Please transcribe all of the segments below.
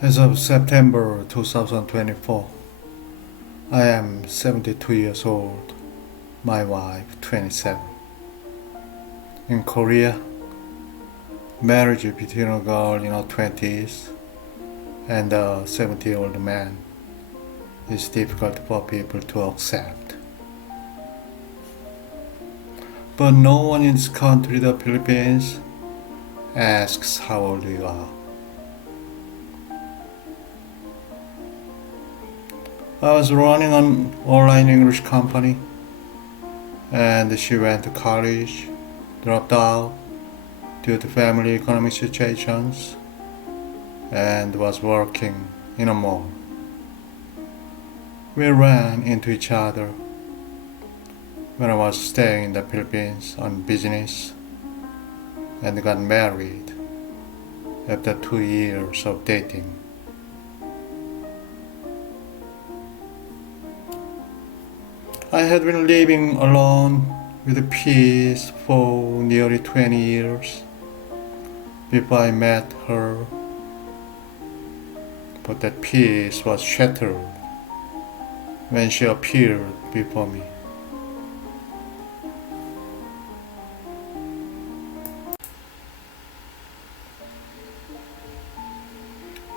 As of September 2024, I am 72 years old, my wife 27. In Korea, marriage between a girl in her 20s and a 70-year-old man is difficult for people to accept. But no one in this country, the Philippines, asks how old you are. I was running an online English company, and she went to college, dropped out due to family economic situations, and was working in a mall. We ran into each other when I was staying in the Philippines on business and got married after 2 years of dating. I had been living alone with peace for nearly 20 years before I met her, but that peace was shattered when she appeared before me.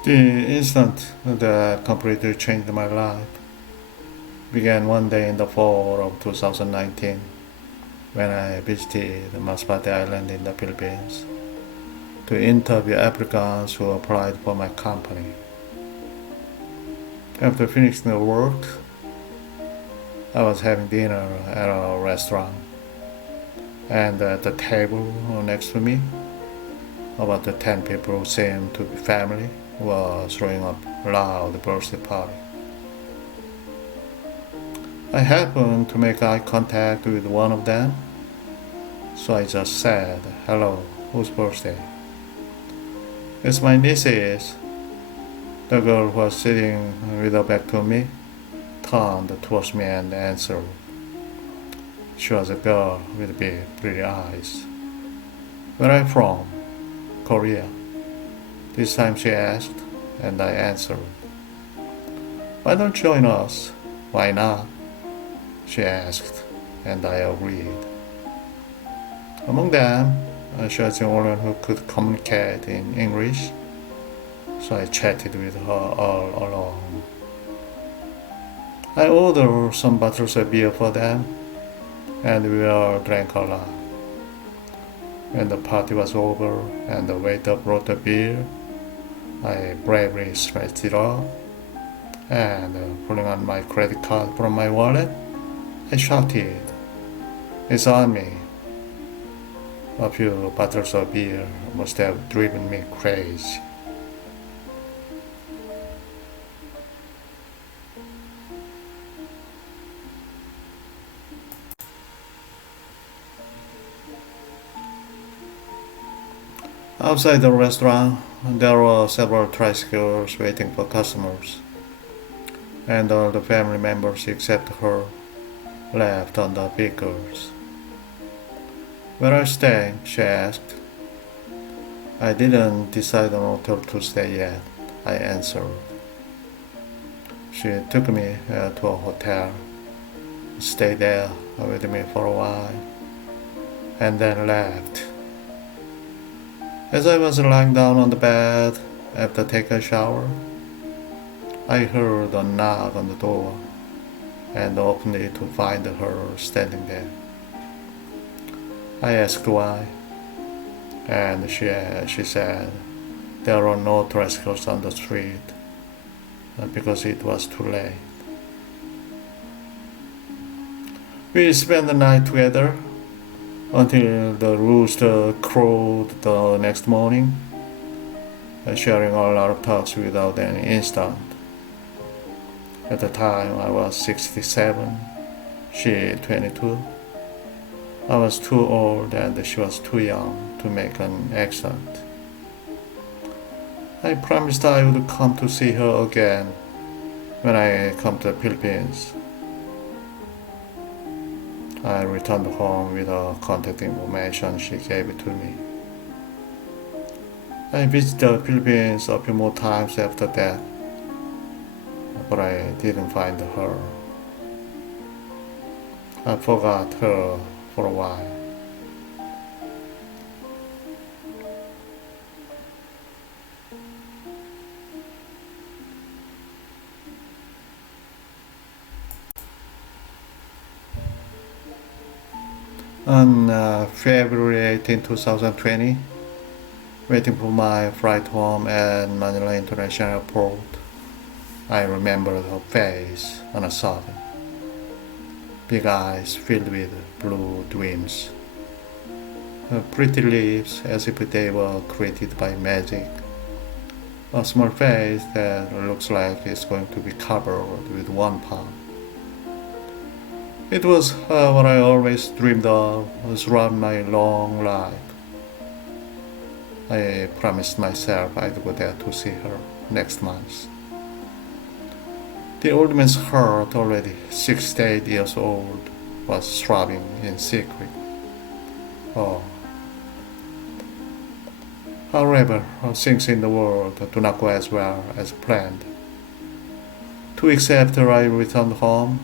The instant that completely changed my life began one day in the fall of 2019 when I visited Masbate Island in the Philippines to interview applicants who applied for my company. After finishing the work, I was having dinner at a restaurant, and at the table next to me, about 10 people who seemed to be family were throwing up a loud birthday party. I happened to make eye contact with one of them, so I just said, "Hello, whose birthday?" "It's my niece's." The girl who was sitting with her back to me turned towards me and answered. She was a girl with big, pretty eyes. "Where are you from?" "Korea." This time she asked, and I answered. "Why don't you join us?" "Why not?" she asked, and I agreed. Among them, she was the only one who could communicate in English, so I chatted with her all along. I ordered some bottles of beer for them, and we all drank a lot. When the party was over and the waiter brought the beer, I bravely snatched it up, and pulling out my credit card from my wallet, I shouted, "It's on me." A few bottles of beer must have driven me crazy. Outside the restaurant, there were several tricycles waiting for customers, and all the family members except her left on the vehicles. "Where are you staying?" she asked. "I didn't decide on hotel to stay yet," I answered. She took me to a hotel, stayed there with me for a while, and then left. As I was lying down on the bed after taking a shower, I heard a knock on the door and opened it to find her standing there. I asked why, and she said there were no tricycles on the street because it was too late. We spent the night together until the rooster crowed the next morning, sharing a lot of talks without any incident. At the time I was 67, she 22. I was too old and she was too young to make an accent. I promised I would come to see her again when I come to the Philippines. I returned home with her contact information she gave it to me. I visited the Philippines a few more times after that, but I didn't find her. I forgot her for a while. On February 18, 2020, waiting for my flight home at Manila International Airport, I remembered her face on a sudden. Big eyes filled with blue dreams. Her pretty lips as if they were created by magic. A small face that looks like it's going to be covered with one palm. It was what I always dreamed of throughout my long life. I promised myself I'd go there to see her next month. The old man's heart, already 68 years old, was throbbing in secret. Oh. However, things in the world do not go as well as planned. 2 weeks after I returned home,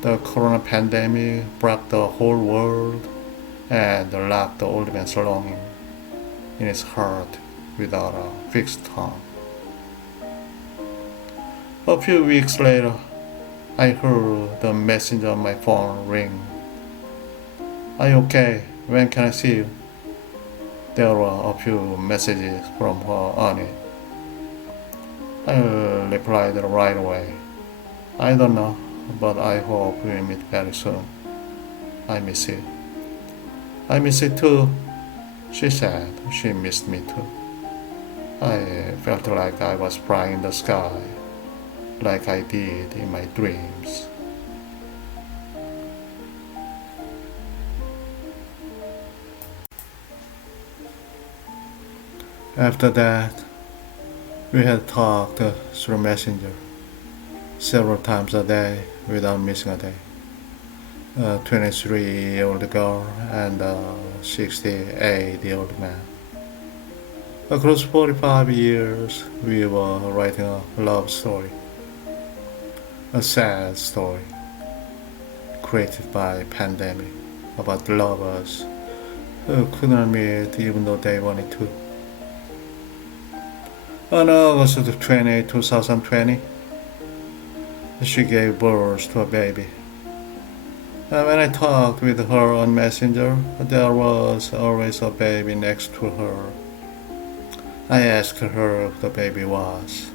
the corona pandemic broke the whole world and locked the old man's longing in his heart without a fixed time. A few weeks later, I heard the messenger on my phone ring. Are you okay? When can I see you? There were a few messages from her on it. I replied right away. I don't know, but I hope we'll meet very soon. I miss you. I miss you too, she said. She missed me too. I felt like I was flying in the sky, like I did in my dreams. After that, we had talked through Messenger several times a day without missing a day. A 23-year-old girl and a 68-year-old man. Across 45 years, we were writing a love story. A sad story created by pandemic about lovers who could not meet even though they wanted to. On August 20, 2020, she gave birth to a baby. When I talked with her on Messenger, there was always a baby next to her. I asked her who the baby was,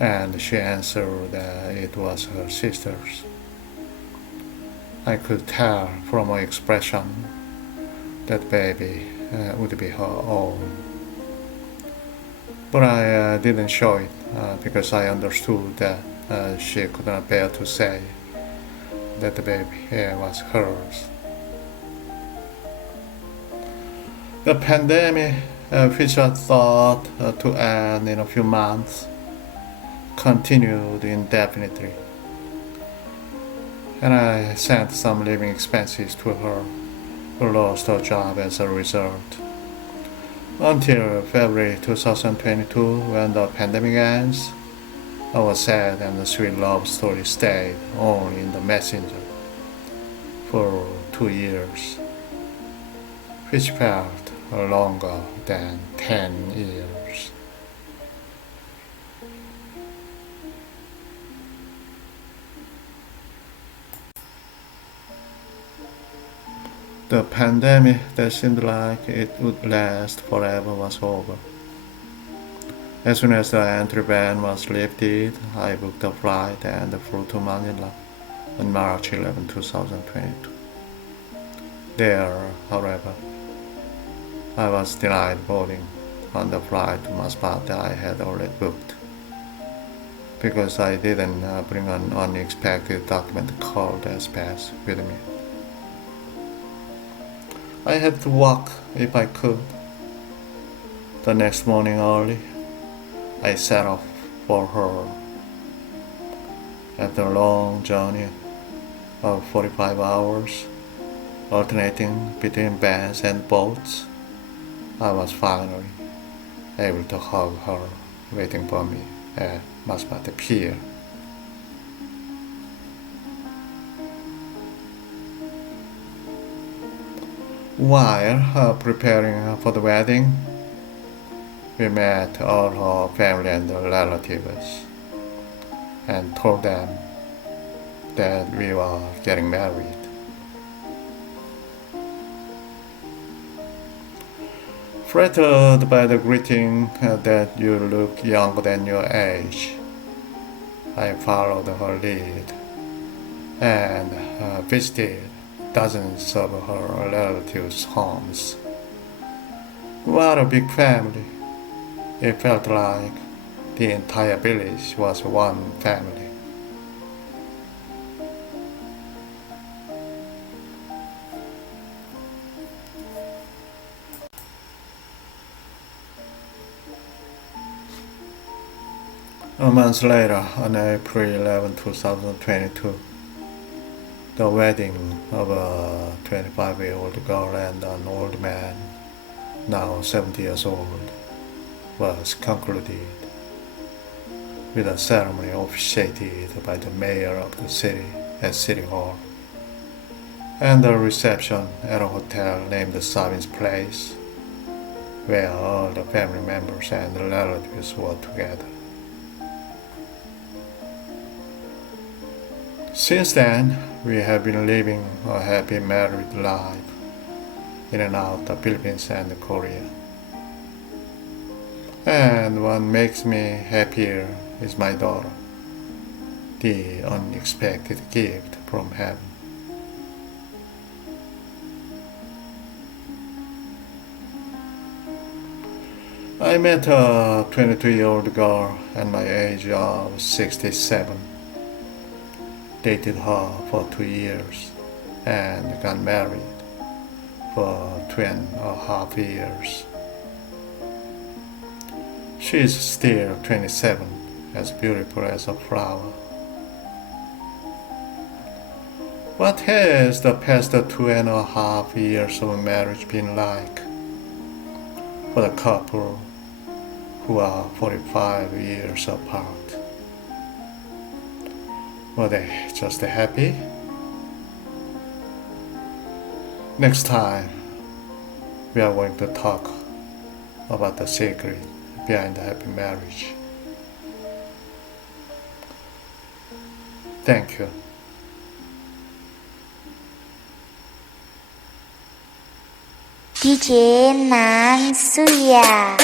and she answered that it was her sister's. I could tell from her expression that baby would be her own. But I didn't show it because I understood that she could not bear to say that the baby was hers. The pandemic, which I thought to end in a few months, continued indefinitely. And I sent some living expenses to her, who lost her job as a result. Until February 2022, when the pandemic ends, our sad and sweet love story stayed only in the messenger for 2 years, which felt longer than 10 years. The pandemic that seemed like it would last forever was over. As soon as the entry ban was lifted, I booked a flight and flew to Manila on March 11, 2022. There, however, I was denied boarding on the flight to my spot that I had already booked because I didn't bring an unexpected document called as pass with me. I had to walk if I could. The next morning early, I set off for her. After a long journey of 45 hours, alternating between vans and boats, I was finally able to hug her, waiting for me at Masbate Pier. While preparing for the wedding, we met all her family and relatives and told them that we were getting married. Flattered by the greeting that you look younger than your age, I followed her lead and visited dozens of her relatives' homes. What a big family! It felt like the entire village was one family. A month later, on April 11, 2022, the wedding of a 25-year-old girl and an old man, now 70 years old, was concluded with a ceremony officiated by the mayor of the city at City Hall, and a reception at a hotel named Sabin's Place, where all the family members and relatives were together. Since then, we have been living a happy married life in and out the Philippines and Korea. And what makes me happier is my daughter, the unexpected gift from heaven. I met a 22-year-old girl at my age of 67. Dated her for 2 years and got married for 2.5 years. She is still 27, as beautiful as a flower. What has the past 2.5 years of marriage been like for the couple who are 45 years apart? Were they just happy? Next time, we are going to talk about the secret behind the happy marriage. Thank you. DJ 난수야.